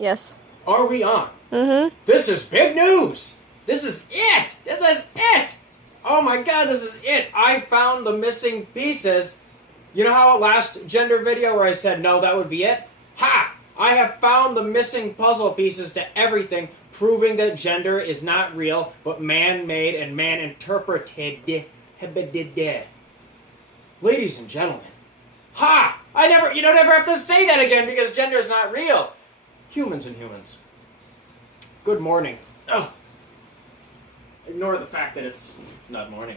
Yes. Are we on? Mm-hmm. This is big news! This is it! This is it! Oh my god, this is it! I found the missing pieces. You know how last gender video where I said no, that would be it? Ha! I have found the missing puzzle pieces to everything, proving that gender is not real, but man-made and man-interpreted. Ladies and gentlemen, ha! You don't ever have to say that again because gender is not real. Humans and humans. Good morning. Oh. Ignore the fact that it's not morning.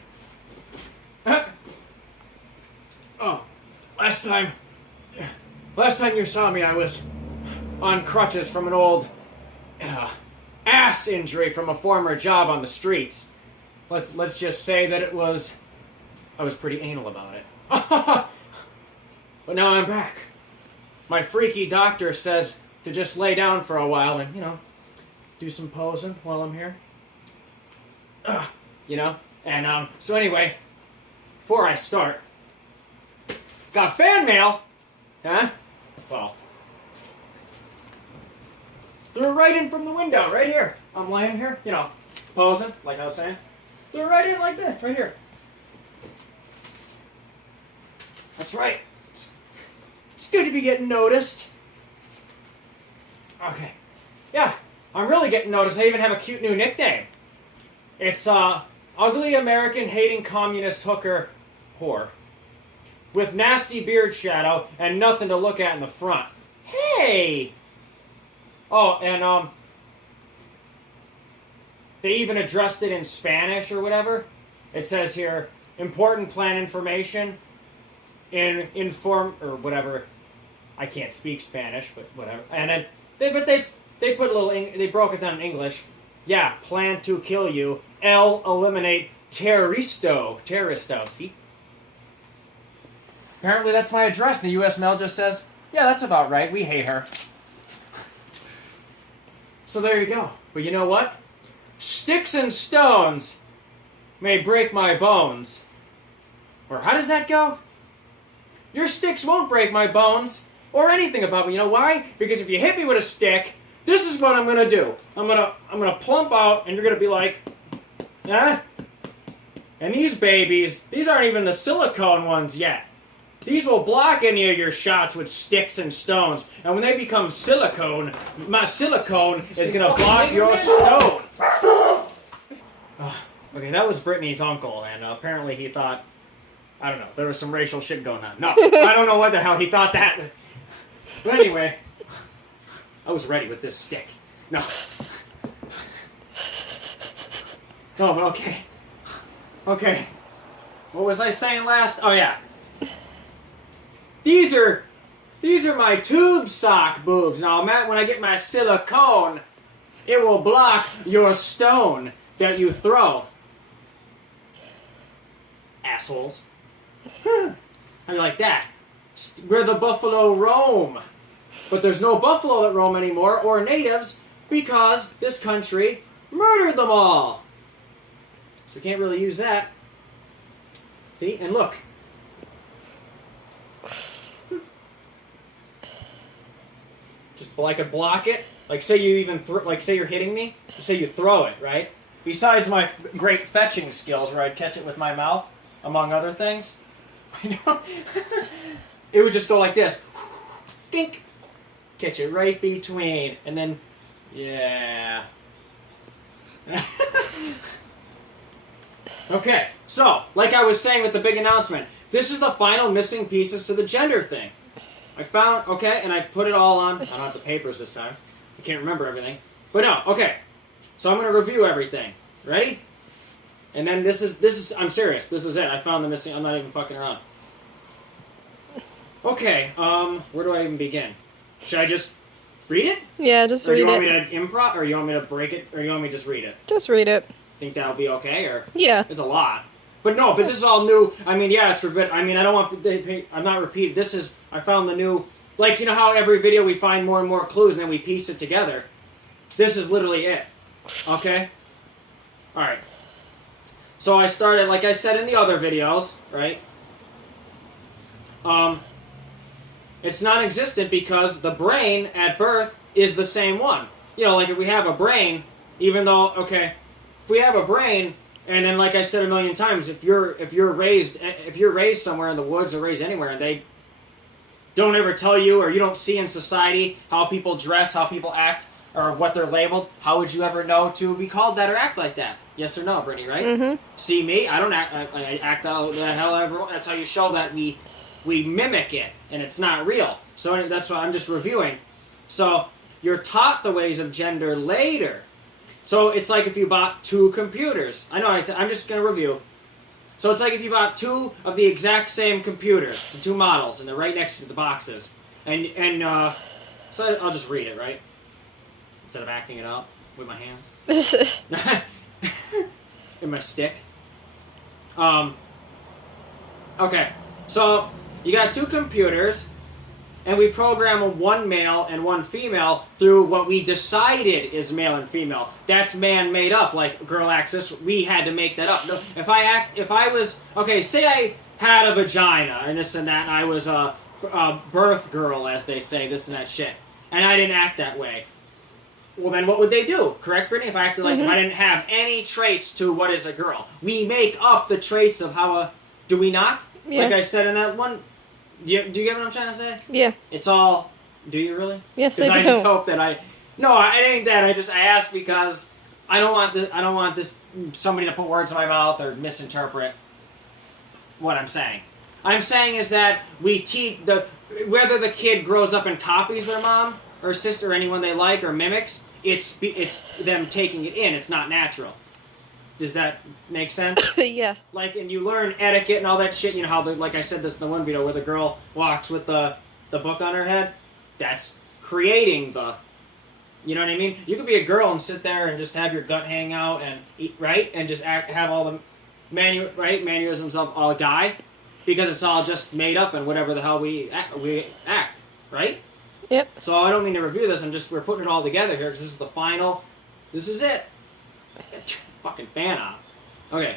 Oh, last time you saw me, I was on crutches from an old ass injury from a former job on the streets. Let's just say that I was pretty anal about it. But now I'm back. My freaky doctor says to just lay down for a while and, do some posing while I'm here. And so anyway, before I start, got fan mail, huh? Well, threw it right in from the window, right here. I'm laying here, posing, like I was saying. Threw it right in like this, right here. That's right. It's good to be getting noticed. Okay. Yeah, I'm really getting noticed. I even have a cute new nickname. It's ugly American hating communist hooker whore with nasty beard shadow and nothing to look at in the front. Hey! Oh, and they even addressed it in Spanish or whatever. It says here, important plan information or whatever. I can't speak Spanish, but whatever. And then they put a little they broke it down in English. Yeah, plan to kill you. Eliminate terroristo. See? Apparently that's my address. The U.S. mail just says, yeah, that's about right. We hate her. So there you go. But you know what? Sticks and stones may break my bones. Or how does that go? Your sticks won't break my bones or anything about me. You know why? Because if you hit me with a stick, this is what I'm gonna do. I'm gonna plump out, and you're gonna be like, huh? And these babies, these aren't even the silicone ones yet. These will block any of your shots with sticks and stones. And when they become silicone, my silicone is gonna block your stone. Okay, that was Brittany's uncle, and apparently he thought, I don't know, there was some racial shit going on. No, I don't know what the hell he thought that. But anyway, I was ready with this stick. No. Oh, okay. Okay. What was I saying last? Oh, yeah. These are my tube sock boobs. Now, Matt, when I get my silicone, it will block your stone that you throw. Assholes. How do you like that? Where the buffalo roam. But there's no buffalo that roam anymore, or natives, because this country murdered them all. So you can't really use that. See? And look. Just I could block it. Like say you even say you're hitting me. Say you throw it, right? Besides my great fetching skills, where I'd catch it with my mouth, among other things. It would just go like this. Dink. Catch it right between, and then, yeah. Okay, so, like I was saying with the big announcement, this is the final missing pieces to the gender thing. I found, okay, and I put it all on. I don't have the papers this time. I can't remember everything. But no, okay. So I'm going to review everything. Ready? And then this is, I'm serious. This is it. I found the missing, I'm not even fucking around. Okay, where do I even begin? Should I just read it? Yeah, just read it. Or do you want me to improv, or you want me to break it, or you want me to just read it? Just read it. Think that'll be okay, or? Yeah. It's a lot. But no, but this is all new. I mean, yeah, it's forbidden. I mean, I don't want, I'm not repeating. This is, I found the new, like, you know how every video we find more and more clues and then we piece it together? This is literally it. Okay? Alright. So I started, like I said in the other videos, right? It's non-existent because the brain at birth is the same one. You know, like if we have a brain, even though, okay, if we have a brain, and then like I said a million times, if you're raised somewhere in the woods or raised anywhere, and they don't ever tell you, or you don't see in society how people dress, how people act, or what they're labeled, how would you ever know to be called that or act like that? Yes or no, Brittany, right? Mm-hmm. See me, I don't act, I act out the hell ever. That's how you show that we mimic it, and it's not real. So that's what I'm just reviewing. So you're taught the ways of gender later. So it's like if you bought 2 computers. I know I'm just going to review. So it's like if you bought 2 of the exact same computers, the 2 models, and they're right next to the boxes. So I'll just read it, right? Instead of acting it out with my hands. In my stick. Okay, so you got 2 computers, and we program one male and one female through what we decided is male and female. That's man-made up, like girl acts this. We had to make that up. No, say I had a vagina and this and that, and I was a birth girl, as they say, this and that shit, and I didn't act that way. Well, then what would they do? Correct, Brittany? If I acted like, if I didn't have any traits to what is a girl. We make up the traits of how a... Do we not? Yeah. Like I said in that one... Do you get what I'm trying to say? Yeah. It's all... Do you really? Yes, I do. Because I just hope that I... No, it ain't that. I asked because I don't want this somebody to put words in my mouth or misinterpret what I'm saying. I'm saying is that we teach... Whether the kid grows up and copies their mom or sister or anyone they like or mimics, it's them taking it in. It's not natural. Does that make sense? Yeah. Like, and you learn etiquette and all that shit. You know how, like I said this in the one video where the girl walks with the book on her head? That's creating the... You know what I mean? You could be a girl and sit there and just have your gut hang out and eat, right? And just have all the mannerisms of a guy. Because it's all just made up and whatever the hell we act, right? Yep. So I don't mean to review this. We're putting it all together here because this is the final. This is it. Fucking fan off. Okay.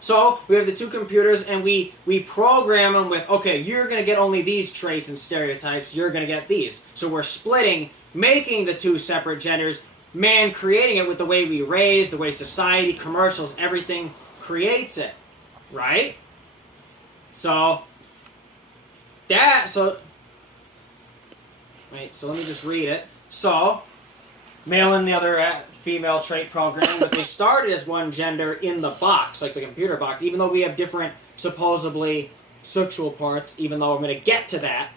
So we have the 2 computers and we program them with, okay, you're going to get only these traits and stereotypes. You're going to get these. So we're splitting, making the 2 separate genders, man creating it with the way we raise, the way society, commercials, everything creates it. Right? So let me just read it. So, male and the other female trait programming, but they started as one gender in the box, like the computer box, even though we have different, supposedly, sexual parts, even though I'm going to get to that.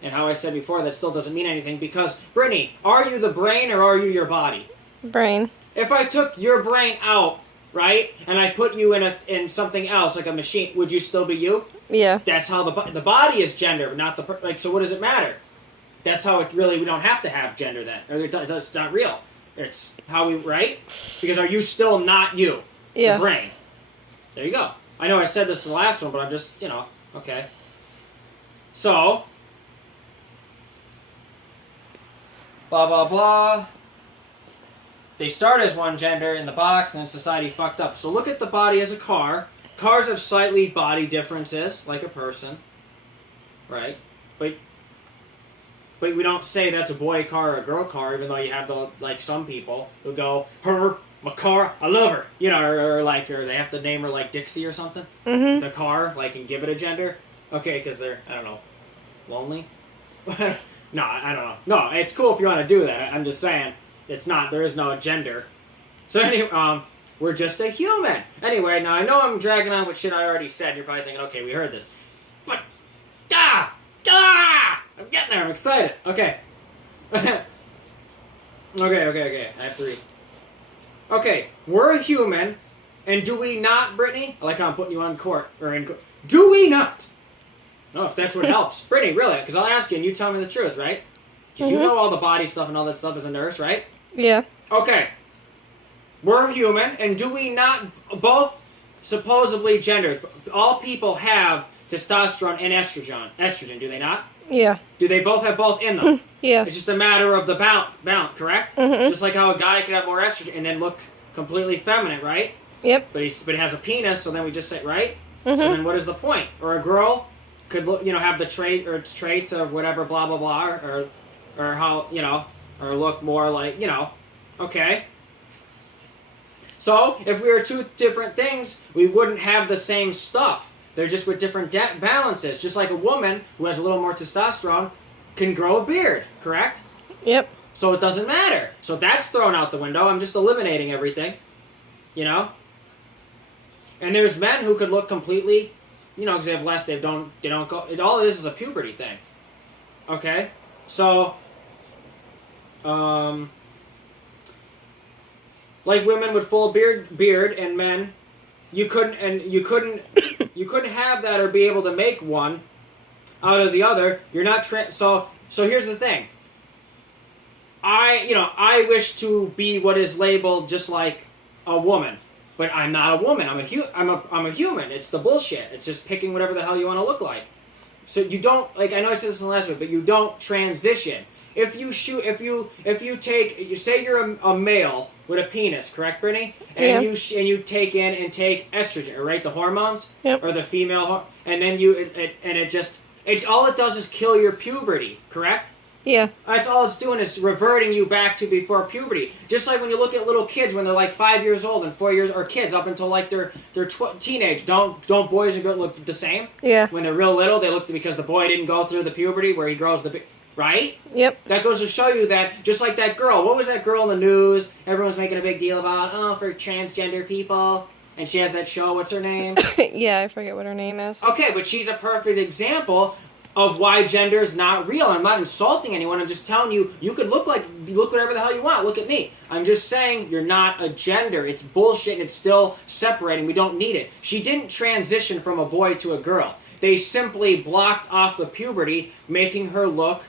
And how I said before, that still doesn't mean anything, because, Brittany, are you the brain or are you your body? Brain. If I took your brain out, right, and I put you in something else, like a machine, would you still be you? Yeah. That's how the body is gender, but not the... so what does it matter? That's how it really... We don't have to have gender then. Or it's not real. It's how we... Right? Because are you still not you? Yeah. The brain. There you go. I know I said this in the last one, but I'm just, okay. So... Blah, blah, blah. They start as one gender in the box, and then society fucked up. So look at the body as a car. Cars have slightly body differences, like a person, right? But we don't say that's a boy car or a girl car, even though you have some people who go, her, my car, I love her, or they have to name her like Dixie or something. Mm-hmm. The car, and give it a gender. Okay, because they're, I don't know, lonely. No, I don't know. No, it's cool if you want to do that. I'm just saying, it's not. There is no gender. So anyway, we're just a human. Anyway, now I know I'm dragging on with shit I already said. You're probably thinking, okay, we heard this. But, I'm getting there. I'm excited. Okay. Okay. I have to read. Okay, we're a human, and do we not, Brittany? I like how I'm putting you on court, or in court. Do we not? No, if that's what helps. Brittany, really, because I'll ask you, and you tell me the truth, right? Because you know all the body stuff and all that stuff as a nurse, right? Yeah. Okay. We're human, and do we not both supposedly genders? All people have testosterone and estrogen, do they not? Yeah. Do they both have both in them? Yeah. It's just a matter of the bound, correct? Mm-hmm. Just like how a guy could have more estrogen and then look completely feminine, right? Yep. But he has a penis, so then we just say, right? Mm-hmm. So then what is the point? Or a girl could look, have the traits of whatever, blah blah blah, or how, or look more like, okay. So if we were two different things, we wouldn't have the same stuff. They're just with different balances. Just like a woman who has a little more testosterone can grow a beard, correct? Yep. So it doesn't matter. So that's thrown out the window. I'm just eliminating everything, And there's men who could look completely, because they have less. They don't go. All it is a puberty thing. Okay, so, like women with full beard and men, you couldn't have that or be able to make one out of the other. You're not so here's the thing. I wish to be what is labeled just like a woman, but I'm not a woman. I'm a human. It's the bullshit. It's just picking whatever the hell you want to look like. So you don't, I know I said this in the last week, but you don't transition. If you say you're a male with a penis, correct, Brittany? And you take estrogen, right? The hormones, yep. Or the female, and then all it does is kill your puberty, correct? Yeah. That's all it's doing is reverting you back to before puberty. Just like when you look at little kids when they're like 5 years old and 4 years, or kids up until like they're teenage. Don't boys and girls look the same? Yeah. When they're real little, they look because the boy didn't go through the puberty where he grows right? Yep. That goes to show you that, just like that girl. What was that girl in the news? Everyone's making a big deal about, for transgender people. And she has that show, what's her name? Yeah, I forget what her name is. Okay, but she's a perfect example of why gender is not real. I'm not insulting anyone. I'm just telling you, you could look whatever the hell you want. Look at me. I'm just saying you're not a gender. It's bullshit and it's still separating. We don't need it. She didn't transition from a boy to a girl. They simply blocked off the puberty, making her look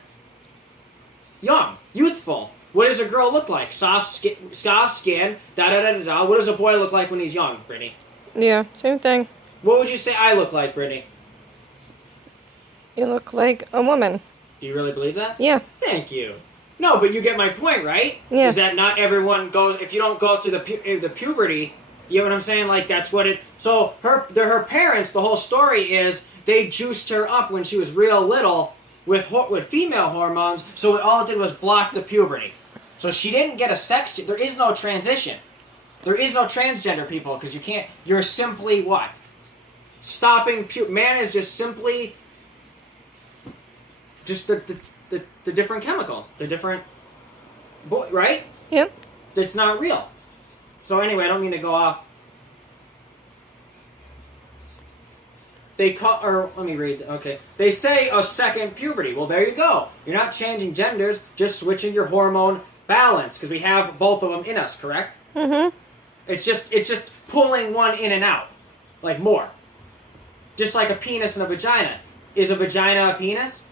young, youthful. What does a girl look like? Soft skin, da-da-da-da-da. What does a boy look like when he's young, Brittany? Yeah, same thing. What would you say I look like, Brittany? You look like a woman. Do you really believe that? Yeah. Thank you. No, but you get my point, right? Yeah. Is that not everyone goes, if you don't go through the puberty, you know what I'm saying? Like, that's what it... So, her parents, the whole story is, they juiced her up when she was real little with female hormones, so all it did was block the puberty. So she didn't get a sex... There is no transition. There is no transgender people, because you can't... You're simply what? Stopping... Man is just simply... Just the different chemicals. The different... Right? Yep. It's not real. So anyway, I don't mean to go off. Let me read. Okay. They say a second puberty. Well, there you go. You're not changing genders, just switching your hormone balance, because we have both of them in us, correct? Mm-hmm. It's just pulling one in and out, like more. Just like a penis and a vagina. Is a vagina a penis?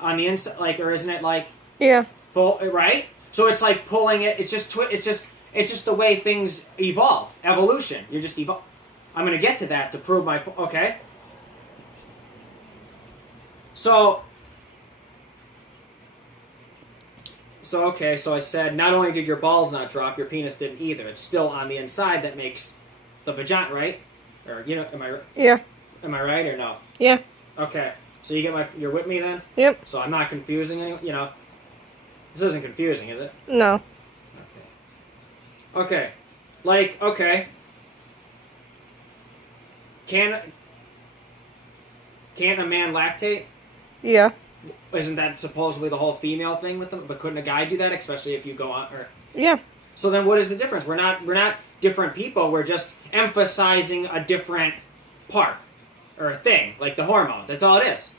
On the inside, or isn't it like? Yeah. Full, right? So it's like pulling it. It's just the way things evolve. Evolution. You're just evolve. I'm going to get to that to prove my... Okay? So I said, not only did your balls not drop, your penis didn't either. It's still on the inside that makes the vagina, right? Or, am I... Yeah. Am I right or no? Yeah. Okay. So you're with me then? Yep. So I'm not confusing anyone, This isn't confusing, is it? No. Okay. Okay. Can a man lactate? Yeah. Isn't that supposedly the whole female thing with them? But couldn't a guy do that, especially if you go on? Yeah. So then, what is the difference? We're not different people. We're just emphasizing a different part or a thing, like the hormone. That's all it is.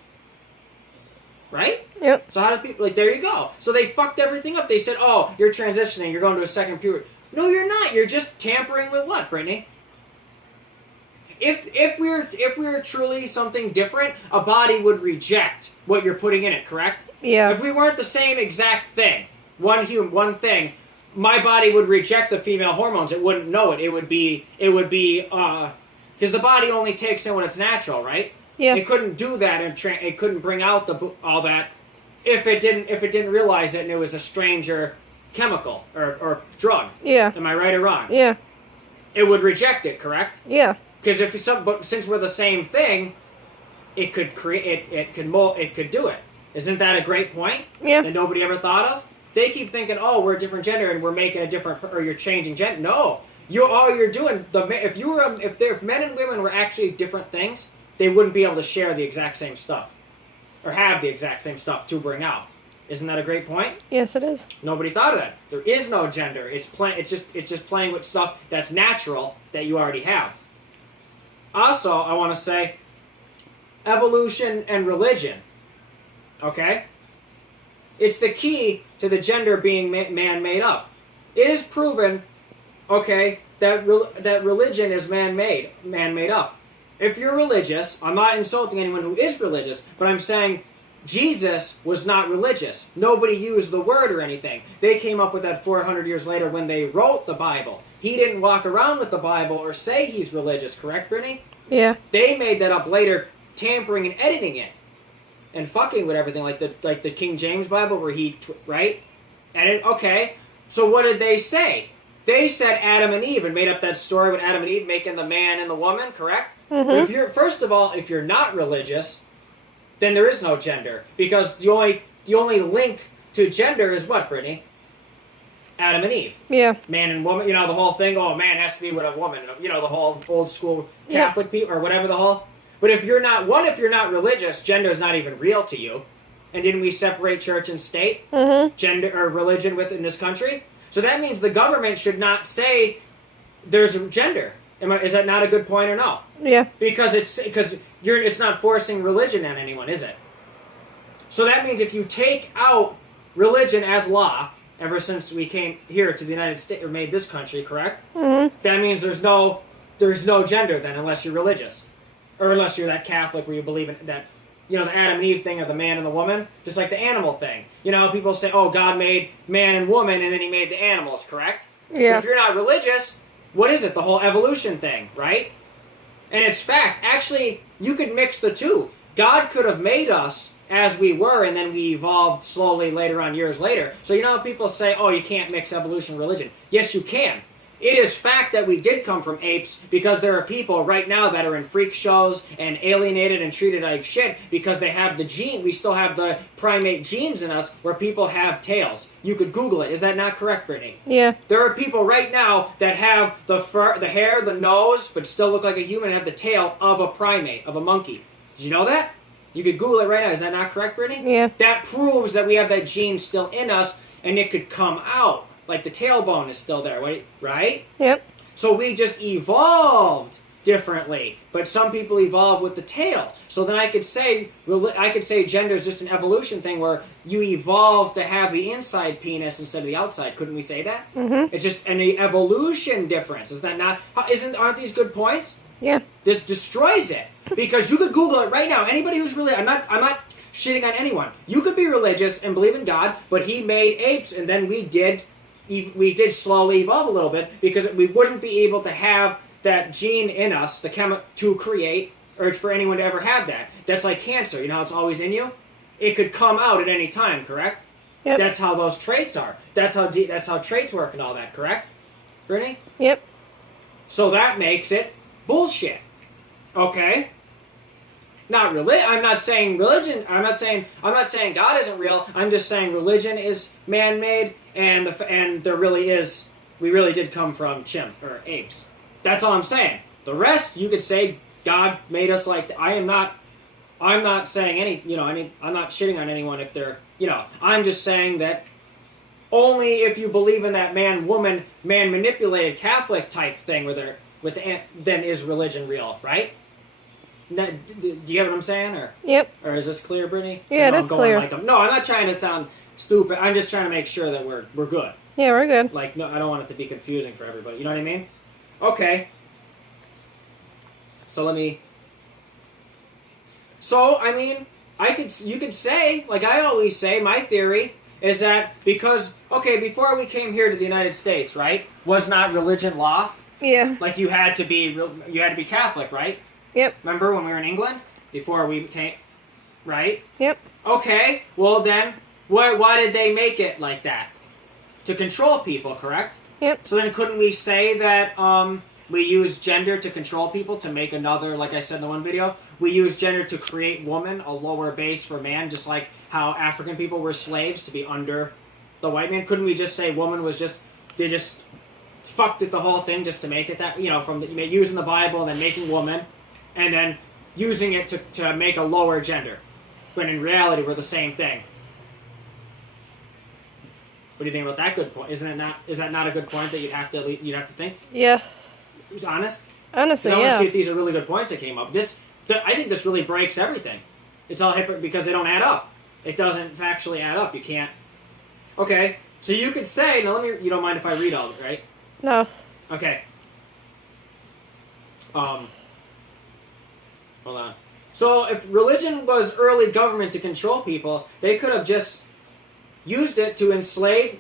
Right? Yep. So how do people... there you go. So they fucked everything up. They said, oh, you're transitioning. You're going to a second puberty. No, you're not. You're just tampering with what, Brittany? If we're truly something different, a body would reject what you're putting in it, correct? Yeah. If we weren't the same exact thing, one thing, my body would reject the female hormones. It wouldn't know it. It would be because the body only takes in when it's natural, right? Yeah. It couldn't do that and it couldn't bring out all that if it didn't realize it and it was a stranger chemical or drug. Yeah. Am I right or wrong? Yeah. It would reject it, correct? Yeah. Because but since we're the same thing, it could create it could mold it could do it. Isn't that a great point? Yeah. That nobody ever thought of? They keep thinking, oh, we're a different gender and we're making a different, or you're changing gender. No, you're doing if men and women were actually different things, they wouldn't be able to share the exact same stuff or have the exact same stuff to bring out. Isn't that a great point? Yes, it is. Nobody thought of that. There is no gender. It's just playing with stuff that's natural that you already have. Also, I want to say evolution and religion. Okay? It's the key to the gender being man-made up. It is proven, okay, that religion is man-made up. If you're religious, I'm not insulting anyone who is religious, but I'm saying Jesus was not religious. Nobody used the word or anything. They came up with that 400 years later when they wrote the Bible. He didn't walk around with the Bible or say he's religious, correct, Brittany? Yeah. They made that up later, tampering and editing it. And fucking with everything, like the King James Bible, where he right, okay. So what did they say? They said Adam and Eve and made up that story with Adam and Eve making the man and the woman, correct? Mm-hmm. If you're not religious, then there is no gender, because the only link to gender is what, Brittany? Adam and Eve. Yeah. Man and woman. You know the whole thing. Oh, a man has to be with a woman. You know the whole old school Catholic people or whatever the whole. But if you're not religious, gender is not even real to you. And didn't we separate church and state? Mm-hmm. Gender or religion within this country? So that means the government should not say there's a gender. Is that not a good point or no? Yeah. Because it's not forcing religion on anyone, is it? So that means if you take out religion as law, ever since we came here to the United States or made this country, correct? Mm-hmm. That means there's no gender then, unless you're religious. Or unless you're that Catholic where you believe in that, the Adam and Eve thing of the man and the woman, just like the animal thing. People say, oh, God made man and woman and then he made the animals, correct? Yeah. But if you're not religious, what is it? The whole evolution thing, right? And it's fact. Actually, you could mix the two. God could have made us as we were and then we evolved slowly later on, years later. So people say, oh, you can't mix evolution and religion. Yes, you can. It is fact that we did come from apes because there are people right now that are in freak shows and alienated and treated like shit because they have the gene. We still have the primate genes in us where people have tails. You could Google it. Is that not correct, Brittany? Yeah. There are people right now that have the fur, the hair, the nose, but still look like a human and have the tail of a primate, of a monkey. Did you know that? You could Google it right now. Is that not correct, Brittany? Yeah. That proves that we have that gene still in us and it could come out. Like the tailbone is still there, right? Yep. So we just evolved differently, but some people evolve with the tail. So then I could say gender is just an evolution thing where you evolve to have the inside penis instead of the outside. Couldn't we say that? Mm-hmm. It's just an evolution difference. Is that not? Aren't these good points? Yeah. This destroys it because you could Google it right now. Anybody who's really, I'm not shitting on anyone. You could be religious and believe in God, but He made apes, and then we did slowly evolve a little bit because we wouldn't be able to have that gene in us, to create, or for anyone to ever have that. That's like cancer. You know how it's always in you? It could come out at any time, correct? Yep. That's how those traits are. That's how traits work and all that, correct? Brittany? Yep. So that makes it bullshit. Okay? Not really. I'm not saying religion. I'm not saying God isn't real. I'm just saying religion is man-made, and there really is. We really did come from chimp or apes. That's all I'm saying. The rest, you could say God made us like. I'm not saying any. I'm not shitting on anyone if they're. I'm just saying that only if you believe in that man-woman, man-manipulated Catholic type thing then is religion real, right? Do you get what I'm saying, or? Yep. Or is this clear, Brittany? Yeah, it is clear. No, I'm not trying to sound stupid. I'm just trying to make sure that we're good. Yeah, we're good. No, I don't want it to be confusing for everybody. You know what I mean? Okay. So you could say, like I always say, my theory is that because before we came here to the United States, right, was not religion law? Yeah. Like you had to be Catholic, right? Yep. Remember when we were in England? Before we came, right? Yep. Okay, well then, why did they make it like that? To control people, correct? Yep. So then couldn't we say that we use gender to control people, to make another, like I said in the one video, we use gender to create woman, a lower base for man, just like how African people were slaves to be under the white man? Couldn't we just say woman was just, they just fucked it the whole thing just to make it that, from using the Bible and then making woman, and then using it to make a lower gender, when in reality we're the same thing. What do you think about that good point? Is that not a good point that you'd have to think? Yeah. It was honest. Honestly, I want to yeah. see if these are really good points that came up. I think this really breaks everything. It's all because they don't add up. It doesn't factually add up. You can't. Okay, so you could say, now you don't mind if I read all of it, right? No. Okay. Hold on. So if religion was early government to control people, they could have just used it to enslave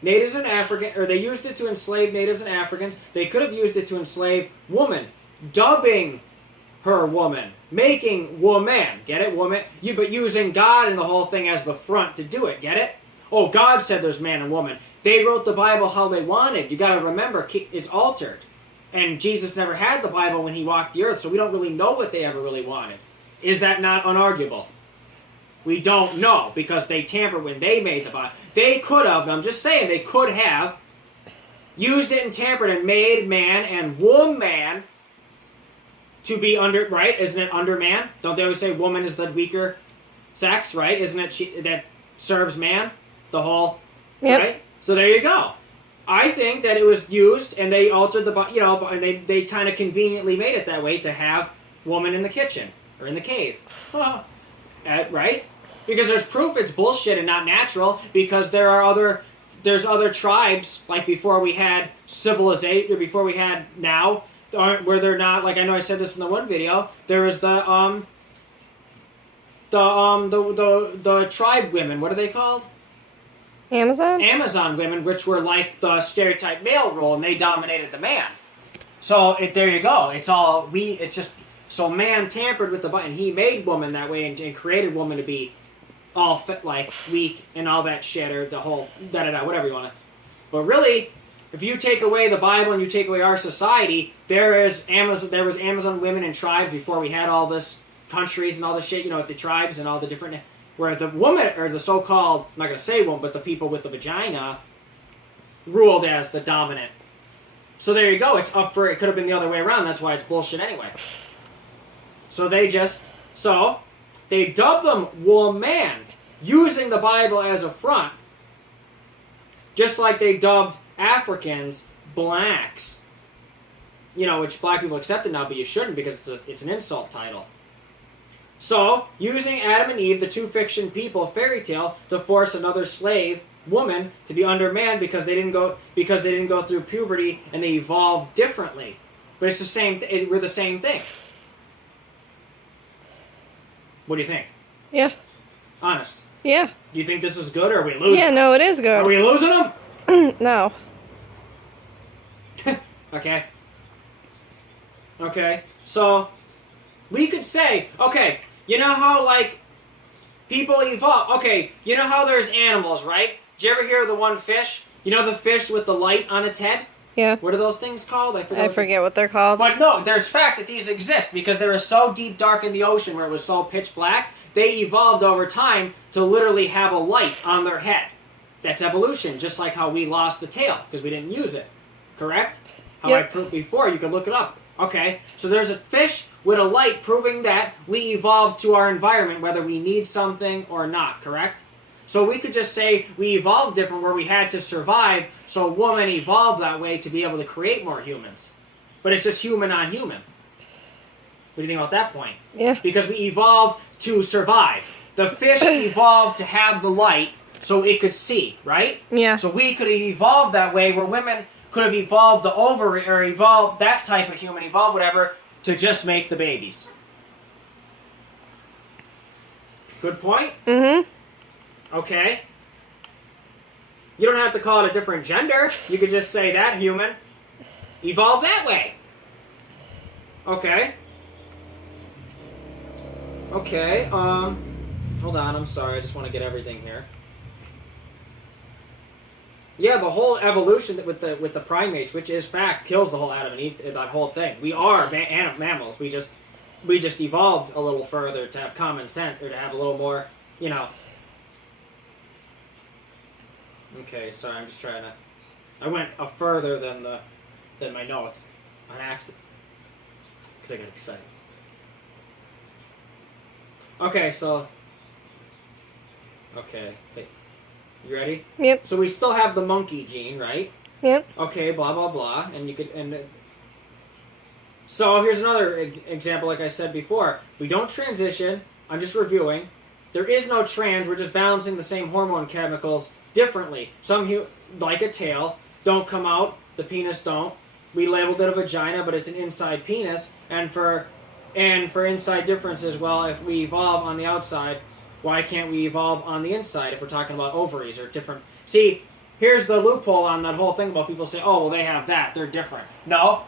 natives and Africans, or they used it to enslave natives and Africans. They could have used it to enslave woman, dubbing her woman, making woman. Get it? Woman. But using God and the whole thing as the front to do it. Get it? Oh, God said there's man and woman. They wrote the Bible how they wanted. You got to remember, it's altered. And Jesus never had the Bible when he walked the earth, so we don't really know what they ever really wanted. Is that not unarguable? We don't know, because they tampered when they made the Bible. They could have, I'm just saying, they could have used it and tampered and made man and woman to be under, right? Isn't it under man? Don't they always say woman is the weaker sex, right? Isn't it that serves man? The whole, yep. Right? So there you go. I think that it was used, and they altered and they kind of conveniently made it that way to have woman in the kitchen, or in the cave. Right? Because there's proof it's bullshit and not natural, because there's other tribes, like before we had civilization, or before we had now, where they're not, like I know I said this in the one video, there was the tribe women, what are they called? Amazon women, which were like the stereotype male role, and they dominated the man. So there you go. It's just, so man tampered with the button. He made woman that way and created woman to be all fit, like weak and all that shit, or the whole whatever you want to. But really, if you take away the Bible and you take away our society, there was Amazon women and tribes before we had all this countries and all this shit, with the tribes and all the different, where the woman, or the so-called, I'm not going to say woman, but the people with the vagina ruled as the dominant. So there you go. It could have been the other way around. That's why it's bullshit anyway. So they dubbed them woman, using the Bible as a front, just like they dubbed Africans blacks. Which black people accept it now, but you shouldn't, because it's an insult title. So, using Adam and Eve, the two fiction people, fairy tale, to force another slave woman to be under man because they didn't go through puberty and they evolved differently. But it's the same. We're the same thing. What do you think? Yeah. Honest. Yeah. Do you think this is good, or are we losing? Yeah, no, it is good. Are we losing them? No. Okay. So, we could say, okay, you know how, like, people evolve. Okay, you know how there's animals, right? Did you ever hear of the one fish? You know the fish with the light on its head? Yeah. What are those things called? I forget what they're called. But no, there's fact that these exist, because they were so deep dark in the ocean where it was so pitch black, they evolved over time to literally have a light on their head. That's evolution, just like how we lost the tail, because we didn't use it. Correct? How Yep. I proved before, you can look it up. Okay, so there's a fish with a light proving that we evolved to our environment, whether we need something or not, correct? So we could just say we evolved different where we had to survive, so woman evolved that way to be able to create more humans. But it's just human on human. What do you think about that point? Yeah. Because we evolved to survive. The fish evolved to have the light so it could see, right? Yeah. So we could have evolved that way, where women could have evolved the ovary, or evolved that type of human, evolved whatever, to just make the babies. Good point? Mm-hmm. Okay. You don't have to call it a different gender. You could just say that human evolved that way. Okay. Hold on, I'm sorry, I just want to get everything here. Yeah, the whole evolution with the primates, which is fact, kills the whole Adam and Eve, that whole thing. We are mammals. we just evolved a little further to have common sense, or to have a little more, you know. Okay, sorry, I'm just trying to. I went further than my notes on accident because I got excited. Okay, so. Okay, you ready? Yep. So we still have the monkey gene, right? Yep. Okay, blah blah blah, and you could So here's another example. Like I said before, we don't transition. I'm just reviewing. There is no trans. We're just balancing the same hormone chemicals differently. Some like a tail don't come out. The penis don't. We labeled it a vagina, but it's an inside penis. And for inside differences, well, if we evolve on the outside, why can't we evolve on the inside if we're talking about ovaries or different? See, here's the loophole on that whole thing about people say, oh, well, they have that. They're different. No.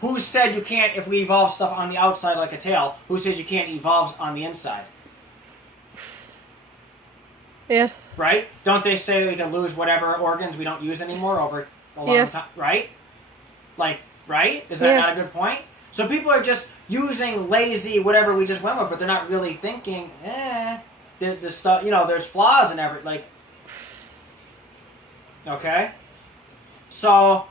Who said you can't, if we evolve stuff on the outside like a tail, who says you can't evolve on the inside? Yeah. Right? Don't they say we can lose whatever organs we don't use anymore over a long time? Right? Like, right? Is that not a good point? So people are just using lazy whatever we just went with, but they're not really thinking, the stuff, you know, there's flaws in every, like, okay? So,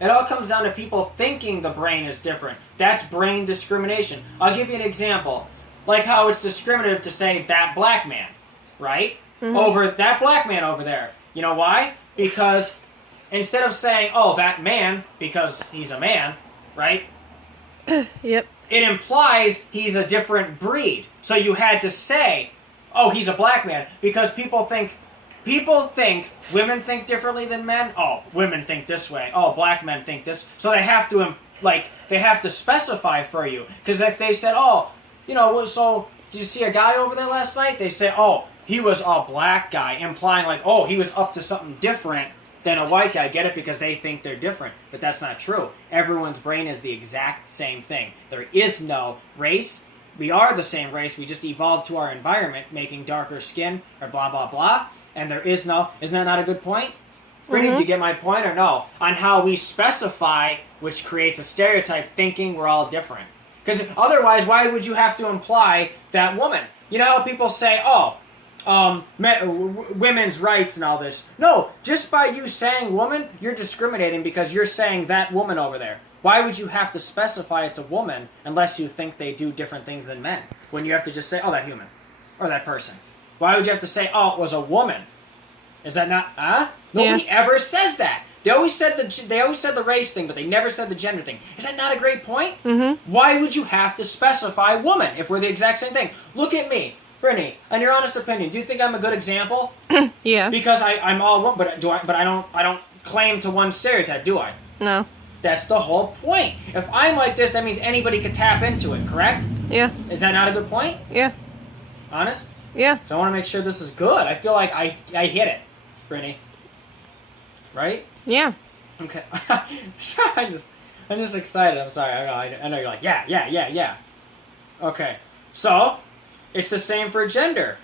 it all comes down to people thinking the brain is different. That's brain discrimination. I'll give you an example. Like how it's discriminative to say that black man, right? Mm-hmm. Over that black man over there. You know why? Because instead of saying, oh, that man, because he's a man, right? Yep. It implies he's a different breed. So you had to say, oh, he's a black man, because people think women think differently than men. Oh, women think this way. Oh, black men think this. So they have to specify for you. Because if they said, oh, you know, so did you see a guy over there last night? They say, oh, he was a black guy, implying like, oh, he was up to something different than a white guy. Get it? Because they think they're different. But that's not true. Everyone's brain is the exact same thing. There is no race. We are the same race. We just evolved to our environment, making darker skin or blah, blah, blah. And there is no... Isn't that not a good point? Brittany, do you get my point or no? On how we specify, which creates a stereotype, thinking we're all different. Because otherwise, why would you have to imply that woman? You know how people say, oh, women's rights and all this. No, just by you saying woman, you're discriminating because you're saying that woman over there. Why would you have to specify it's a woman unless you think they do different things than men? When you have to just say, oh, that human. Or that person. Why would you have to say, oh, it was a woman? Is that not, Nobody ever says that. They always said the race thing, but they never said the gender thing. Is that not a great point? Mm-hmm. Why would you have to specify woman if we're the exact same thing? Look at me. Brittany, in your honest opinion, do you think I'm a good example? Yeah. Because I'm all woman, but I don't claim to one stereotype, do I? No. That's the whole point. If I'm like this, that means anybody could tap into it, correct? Yeah. Is that not a good point? Yeah. Honest? Yeah. So I want to make sure this is good. I feel like I hit it, Brittany. Right? Yeah. Okay. I'm just excited. I'm sorry. I know you're like, yeah. Okay. So, it's the same for gender.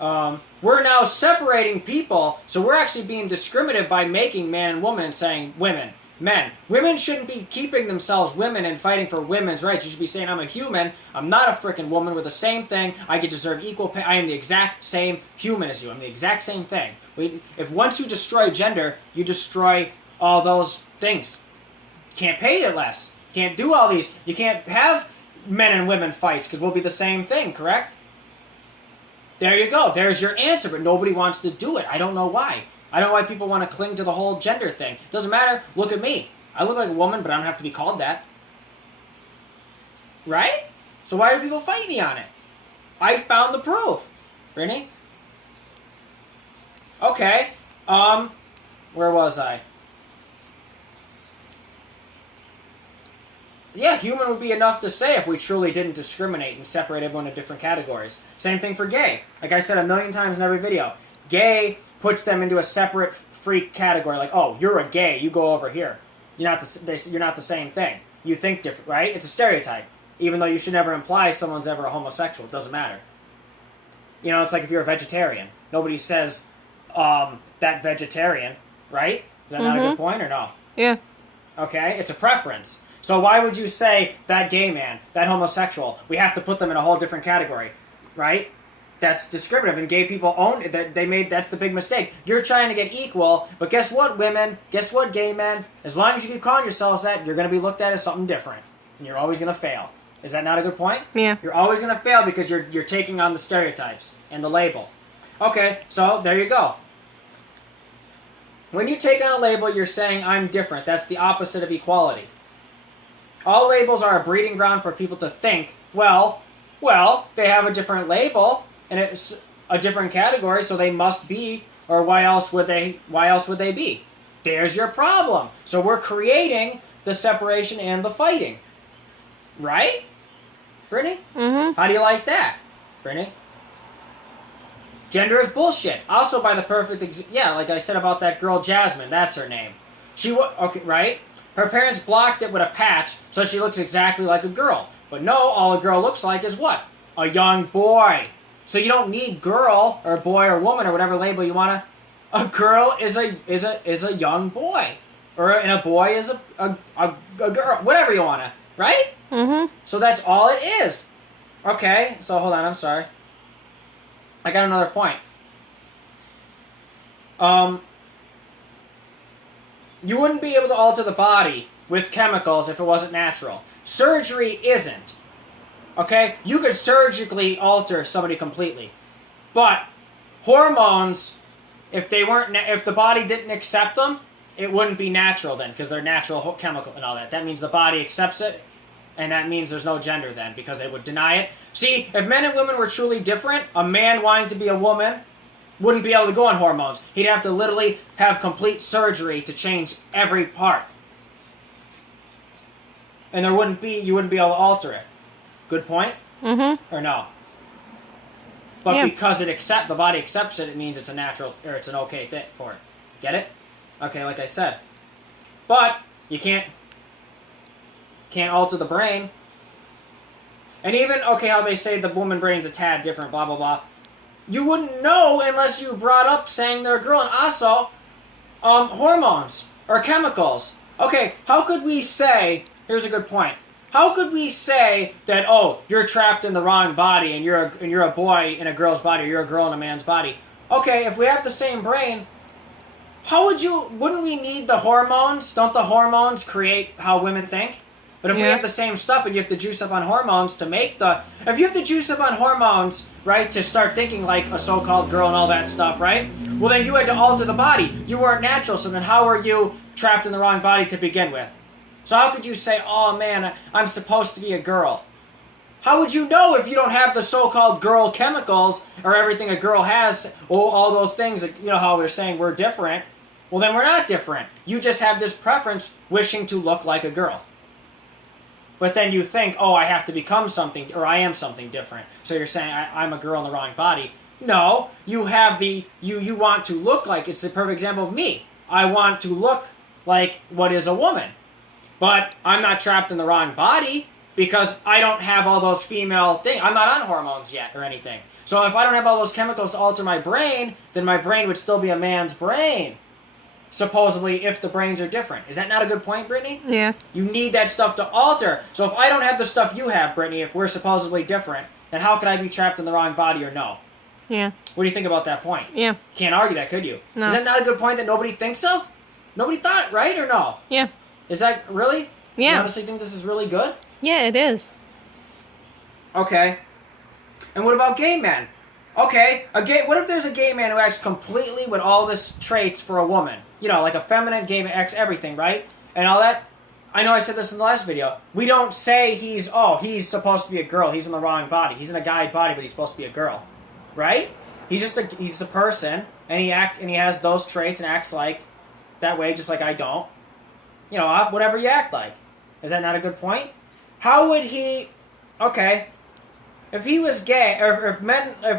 We're now separating people, so we're actually being discriminative by making man and woman and saying women, men. Women shouldn't be keeping themselves women and fighting for women's rights. You should be saying, I'm a human. I'm not a freaking woman. We're the same thing. I could deserve equal pay. I am the exact same human as you. I'm the exact same thing. If once you destroy gender, you destroy all those things. You can't pay it less. You can't do all these. You can't have men and women fights because we'll be the same thing, correct? There you go. There's your answer, but nobody wants to do it. I don't know why. I don't know why people want to cling to the whole gender thing. Doesn't matter. Look at me. I look like a woman, but I don't have to be called that. Right? So why do people fight me on it? I found the proof. Brittany? Okay. Where was I? Yeah, human would be enough to say if we truly didn't discriminate and separate everyone into different categories. Same thing for gay. Like I said a million times in every video. Gay puts them into a separate freak category. Like, oh, you're a gay, you go over here. You're not the same thing. You think different, right? It's a stereotype. Even though you should never imply someone's ever a homosexual. It doesn't matter. You know, it's like if you're a vegetarian. Nobody says that vegetarian, right? Is that not a good point or no? Yeah. Okay, it's a preference. So why would you say that gay man, that homosexual, we have to put them in a whole different category, right? That's discriminative, and gay people own it. That's the big mistake. You're trying to get equal, but guess what, women? Guess what, gay men? As long as you keep calling yourselves that, you're going to be looked at as something different, and you're always going to fail. Is that not a good point? Yeah. You're always going to fail because you're taking on the stereotypes and the label. Okay, so there you go. When you take on a label, you're saying I'm different. That's the opposite of equality. All labels are a breeding ground for people to think, well, they have a different label and it's a different category, so they must be, or why else would they be? There's your problem. So we're creating the separation and the fighting. Right? Brittany? Mm-hmm. How do you like that? Brittany? Gender is bullshit. Also by the perfect like I said about that girl Jasmine, that's her name. Okay, right? Her parents blocked it with a patch so she looks exactly like a girl. But no, all a girl looks like is what? A young boy. So you don't need girl or boy or woman or whatever label you want to. A girl is a young boy. And a boy is a girl. Whatever you want to. Right? Mm-hmm. So that's all it is. Okay, so hold on, I'm sorry. I got another point. You wouldn't be able to alter the body with chemicals if it wasn't natural. Surgery isn't. Okay? You could surgically alter somebody completely. But hormones, if the body didn't accept them, it wouldn't be natural then, because they're natural chemical and all that. That means the body accepts it, and that means there's no gender then, because they would deny it. See, if men and women were truly different, a man wanting to be a woman wouldn't be able to go on hormones. He'd have to literally have complete surgery to change every part. And you wouldn't be able to alter it. Good point? Mm-hmm. Or no? But because the body accepts it, it means it's a natural, or it's an okay thing for it. Get it? Okay, like I said. But you can't alter the brain. And even, how they say the woman brain's a tad different, blah, blah, blah. You wouldn't know unless you brought up saying they're a girl. And also, hormones or chemicals. Okay, how could we say, here's a good point. How could we say that, you're trapped in the wrong body and you're a boy in a girl's body, or you're a girl in a man's body? Okay, if we have the same brain, wouldn't we need the hormones? Don't the hormones create how women think? But if we have the same stuff and you have to juice up on hormones to make if you have to juice up on hormones, right, to start thinking like a so-called girl and all that stuff, right? Well, then you had to alter the body. You weren't natural, so then how were you trapped in the wrong body to begin with? So how could you say, oh man, I'm supposed to be a girl? How would you know if you don't have the so-called girl chemicals or everything a girl has, all those things, how we're saying we're different? Well, then we're not different. You just have this preference wishing to look like a girl. But then you think, I have to become something, or I am something different. So you're saying, I'm a girl in the wrong body. No, you have you want to look like, it's the perfect example of me. I want to look like what is a woman. But I'm not trapped in the wrong body because I don't have all those female things. I'm not on hormones yet or anything. So if I don't have all those chemicals to alter my brain, then my brain would still be a man's brain. Supposedly, if the brains are different. Is that not a good point, Brittany? Yeah. You need that stuff to alter. So if I don't have the stuff you have, Brittany, if we're supposedly different, then how could I be trapped in the wrong body or no? Yeah. What do you think about that point? Yeah. Can't argue that, could you? No. Is that not a good point that nobody thinks of? Nobody thought, right, or no? Yeah. Is that really? Yeah. You honestly think this is really good? Yeah, it is. Okay. And what about gay men? Okay, what if there's a gay man who acts completely with all this traits for a woman? Like a feminine gay man, acts everything, right? And all that. I know I said this in the last video. We don't say he's supposed to be a girl. He's in the wrong body. He's in a guy's body, but he's supposed to be a girl. Right? He's a person, and he has those traits and acts like that way, just like I don't. Whatever you act like. Is that not a good point? How would he... Okay... If he was gay, or if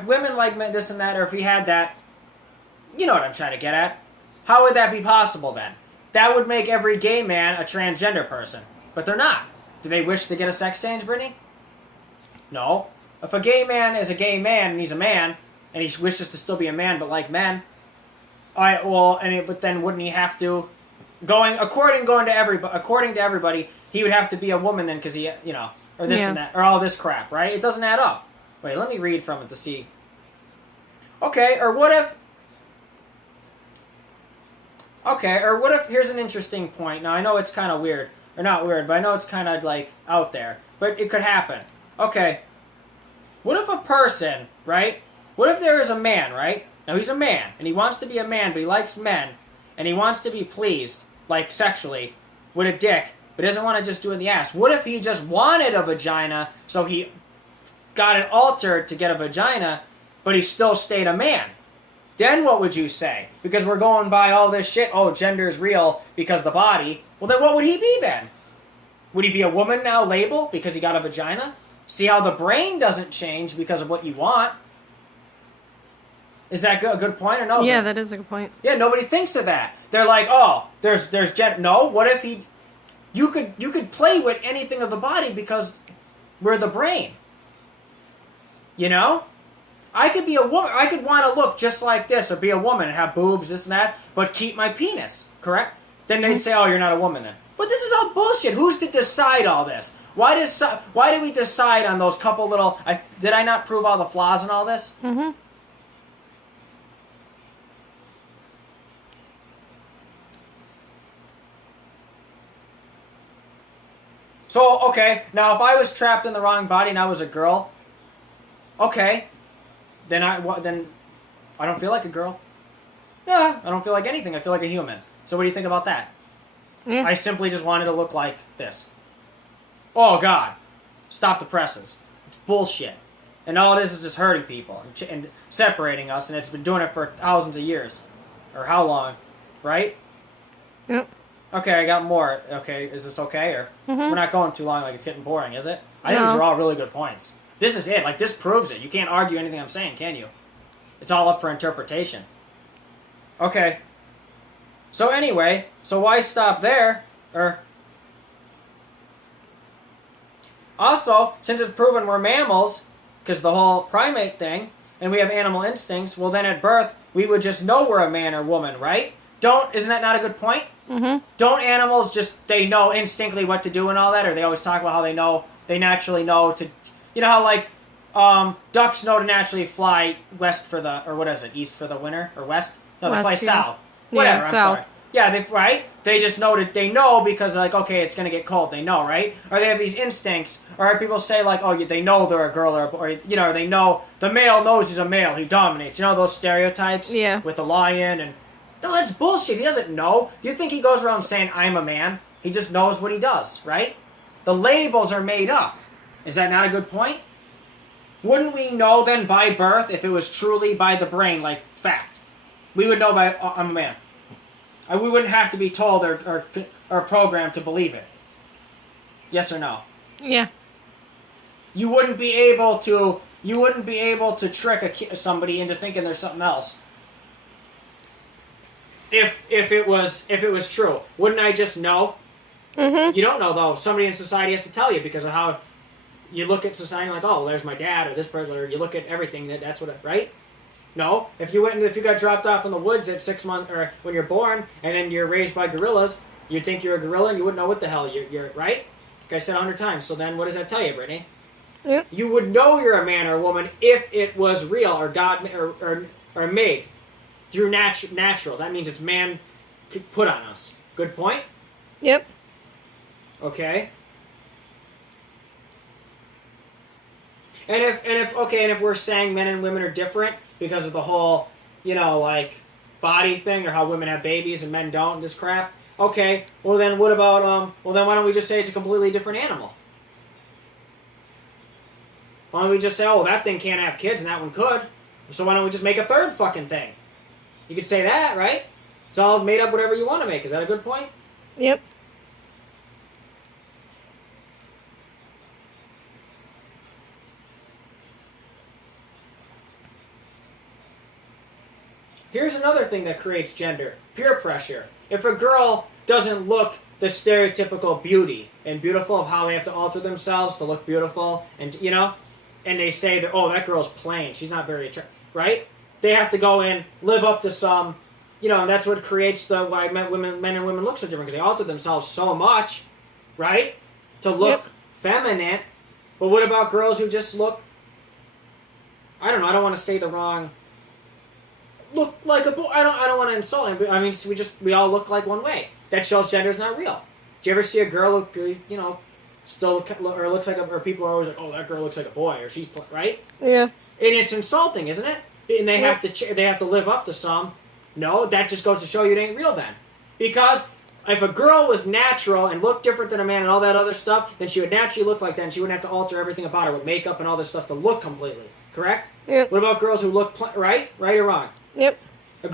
women like men, this and that, or if he had that, you know what I'm trying to get at. How would that be possible then? That would make every gay man a transgender person. But they're not. Do they wish to get a sex change, Brittany? No. If a gay man is a gay man and he's a man, and he wishes to still be a man but like men, but then wouldn't he have to, according to everybody, he would have to be a woman then because he, or this and that, or all this crap, right? It doesn't add up. Wait, let me read from it to see. Okay, or what if... Okay, or what if... Here's an interesting point. Now, I know it's kind of weird. Or not weird, but I know it's kind of, like, out there. But it could happen. Okay. What if a person, right? What if there is a man, right? Now, he's a man, and he wants to be a man, but he likes men, and he wants to be pleased, like, sexually, with a dick, but doesn't want to just do it in the ass. What if he just wanted a vagina, so he got it altered to get a vagina, but he still stayed a man? Then what would you say? Because we're going by all this shit, oh, gender is real because the body. Well, then what would he be then? Would he be a woman now, label, because he got a vagina? See how the brain doesn't change because of what you want? Is that a good point or no? Yeah, that is a good point. Yeah, nobody thinks of that. They're like, oh, there's gender. No, what if he... You could play with anything of the body because we're the brain. You know? I could be a woman. I could want to look just like this or be a woman and have boobs, this and that, but keep my penis, correct? Then they'd say, oh, you're not a woman then. But this is all bullshit. Who's to decide all this? Why do we decide on those couple little... did I not prove all the flaws in all this? Mm-hmm. So, okay, now if I was trapped in the wrong body and I was a girl, okay, then I don't feel like a girl. Yeah, I don't feel like anything. I feel like a human. So what do you think about that? Yeah. I simply just wanted to look like this. Oh, God. Stop the presses. It's bullshit. And all it is just hurting people and separating us, and it's been doing it for thousands of years. Or how long, right? Yep. Okay, I got more. Okay, is this okay? Or we're not going too long, like it's getting boring, is it? I think No. these are all really good points. This is it. Like, this proves it. You can't argue anything I'm saying, can you? It's all up for interpretation. Okay. So anyway, so why stop there? Also, since it's proven we're mammals, because the whole primate thing, and we have animal instincts, well then at birth, we would just know we're a man or woman, right? Isn't that not a good point? Mm-hmm. Don't animals they know instinctively what to do and all that, or they always talk about how they naturally know to, you know how like, ducks know to naturally fly west for east for the winter, or west? No, they fly West, yeah. south. Whatever, I'm south. sorry. Yeah, right? They just know they know because like, okay, it's gonna get cold, they know, right? Or they have these instincts, or people say like, oh, they know they're a girl, or they know, the male knows he's a male, he dominates. You know those stereotypes? Yeah. With the lion and... No, that's bullshit. He doesn't know. Do you think he goes around saying, I'm a man? He just knows what he does, right? The labels are made up. Is that not a good point? Wouldn't we know then by birth if it was truly by the brain, like fact? We would know by, oh, I'm a man. We wouldn't have to be told or programmed to believe it. Yes or no? Yeah. You wouldn't be able to trick somebody into thinking there's something else. If it was true, wouldn't I just know? Mm-hmm. You don't know though. Somebody in society has to tell you because of how you look at society. Like, oh, well, there's my dad or this person. Or you look at everything that's what right. No, if you got dropped off in the woods at 6 months or when you're born and then you're raised by gorillas, you'd think you're a gorilla and you wouldn't know what the hell you're right. Like I said 100 times. So then, what does that tell you, Brittany? Yep. You would know you're a man or a woman if it was real or God or made. Through natural. That means it's man put on us. Good point? Yep. Okay. And if we're saying men and women are different because of the whole, like body thing or how women have babies and men don't and this crap. Okay. Well then what about why don't we just say it's a completely different animal? Why don't we just say, oh, that thing can't have kids and that one could. So why don't we just make a third fucking thing? You could say that, right? It's all made up whatever you want to make. Is that a good point? Yep. Here's another thing that creates gender. Peer pressure. If a girl doesn't look the stereotypical beauty and beautiful of how they have to alter themselves to look beautiful, and and they say that, oh, that girl's plain, she's not very attractive, right? They have to go in, live up to some, and that's what creates why men and women look so different, because they alter themselves so much right? To look feminine. But what about girls who just look, I don't know, I don't want to say the wrong, look like a boy. I don't want to insult him, but I mean, we all look like one way. That shows gender's not real. Do you ever see a girl look, still or looks like or people are always like, oh, that girl looks like a boy, or she's, right? Yeah. And it's insulting, isn't it? And they have to live up to some. No, that just goes to show you it ain't real then. Because if a girl was natural and looked different than a man and all that other stuff, then she would naturally look like that, and she wouldn't have to alter everything about her with makeup and all this stuff to look completely. Correct? Yep. What about girls who look right? Right or wrong? Yep. If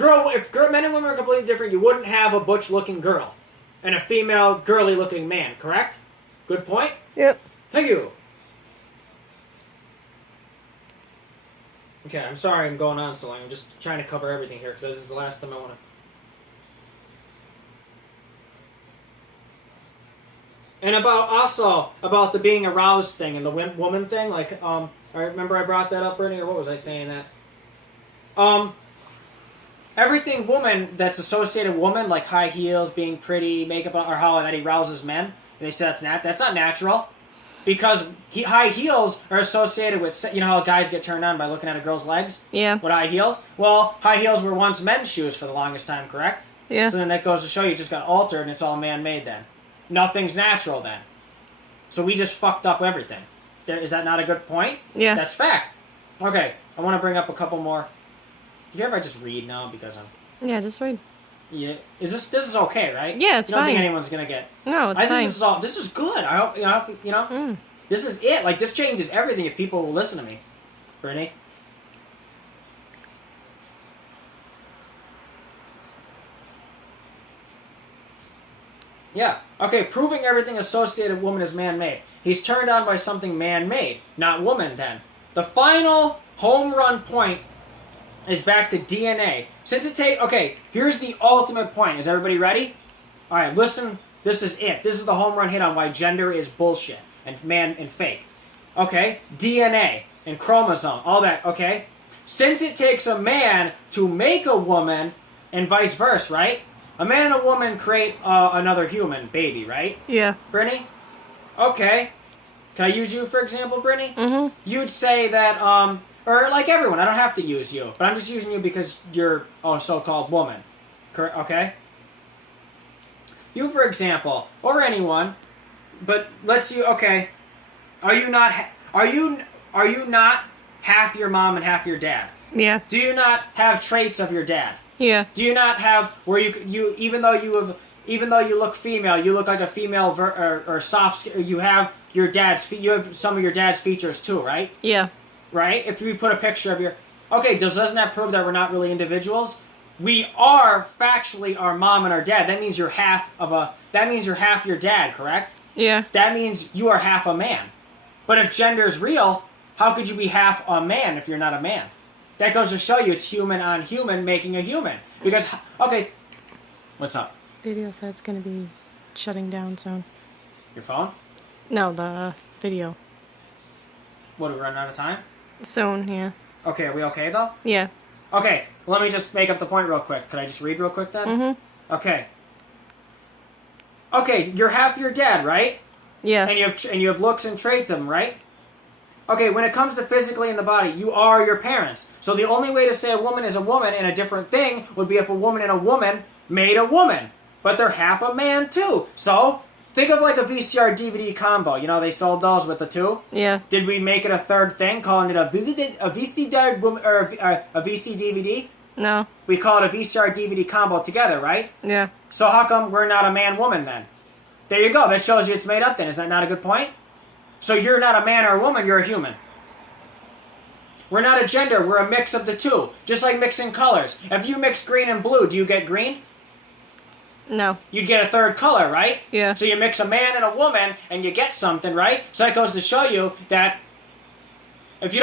men and women are completely different, you wouldn't have a butch-looking girl and a female, girly-looking man. Correct? Good point? Yep. Thank you. Okay, I'm sorry I'm going on so long. I'm just trying to cover everything here because this is the last time I want to. And about the being aroused thing and the woman thing, like, I remember I brought that up, Brittany, or what was I saying that? Everything woman that's associated with woman, like high heels, being pretty, makeup, or how that arouses men, and they say that's not natural. Because high heels are associated with, how guys get turned on by looking at a girl's legs? Yeah. With high heels? Well, high heels were once men's shoes for the longest time, correct? Yeah. So then that goes to show you it just got altered and it's all man-made then. Nothing's natural then. So we just fucked up everything. Is that not a good point? Yeah. That's fact. Okay, I want to bring up a couple more. Do you care if I just read now because I'm... Yeah, just read. Yeah, this is okay, right? Yeah, it's fine. I don't fine. think anyone's gonna get. No, it's I fine. think this is good. I hope This is it. Like, this changes everything if people will listen to me. Brittany? Yeah. Okay, proving everything associated with woman is man-made. He's turned on by something man-made, not woman then. The final home run point is back to DNA. Okay, here's the ultimate point. Is everybody ready? All right, listen. This is it. This is the home run hit on why gender is bullshit and fake. Okay, DNA and chromosome, all that, okay? Since it takes a man to make a woman and vice versa, right? A man and a woman create another human baby, right? Yeah. Brittany? Okay. Can I use you for example, Brittany? Mm-hmm. You'd say that, or like everyone, I don't have to use you, but I'm just using you because you're a so-called woman. Okay? You, for example, or anyone, but let's you. Okay, are you not half your mom and half your dad? Yeah. Do you not have traits of your dad? Yeah. Do you not have where you even though you look female, you look like a female or soft? You have your dad's you have some of your dad's features too, right? Yeah. Right. If we put a picture of your doesn't that prove that we're not really individuals? We are factually our mom and our dad. That means you're half your dad, correct? Yeah. That means you are half a man. But if gender is real, how could you be half a man if you're not a man? That goes to show you it's human on human making a human. Because, okay, what's up? Video said it's going to be shutting down soon. Your phone? No, the video. What, are we running out of time? Soon, yeah. Okay, are we okay though? Yeah. Okay, let me just make up the point real quick. Could I just read real quick then? Mm-hmm. Okay. Okay, you're half your dad, right? Yeah. And you have looks and traits of them, right? Okay, when it comes to physically in the body, you are your parents. So the only way to say a woman is a woman and a different thing would be if a woman and a woman made a woman. But they're half a man too. So think of like a VCR DVD combo. You know, they sold those with the two. Yeah. Did we make it a third thing, calling it a VCR or a VC DVD? No. We call it a VCR DVD combo together, right? Yeah. So how come we're not a man-woman then? There you go. That shows you it's made up then. Is that not a good point? So you're not a man or a woman, you're a human. We're not a gender, we're a mix of the two. Just like mixing colors. If you mix green and blue, do you get green? No. You'd get a third color, right? Yeah. So you mix a man and a woman and you get something, right? So that goes to show you that if you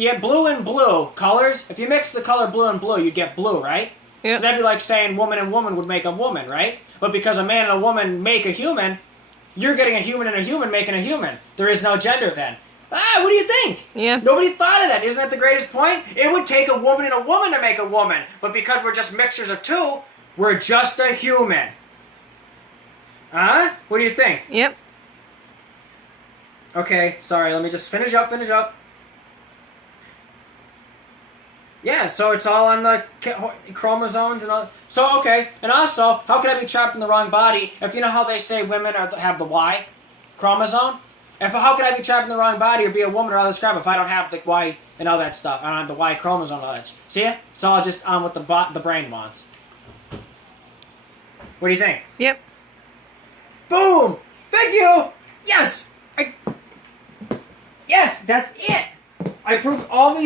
get blue and blue colors, if you mix the color blue and blue, you'd get blue, right? Yeah. So that'd be like saying woman and woman would make a woman, right? But because a man and a woman make a human, you're getting a human and a human making a human. There is no gender then. What do you think? Yeah. Nobody thought of that. Isn't that the greatest point? It would take a woman and a woman to make a woman. But because we're just mixtures of two, we're just a human. Huh? What do you think? Yep. Okay, sorry, let me just finish up. Yeah, so it's all on the chromosomes and all. So, okay, and also, how could I be trapped in the wrong body if you know how they say women have the Y chromosome? How could I be trapped in the wrong body or be a woman or all this crap if I don't have the Y and all that stuff? I don't have the Y chromosome and all that. See it? It's all just on what the brain wants. What do you think? Yep. Boom! Thank you! Yes! Yes, that's it! I proved all these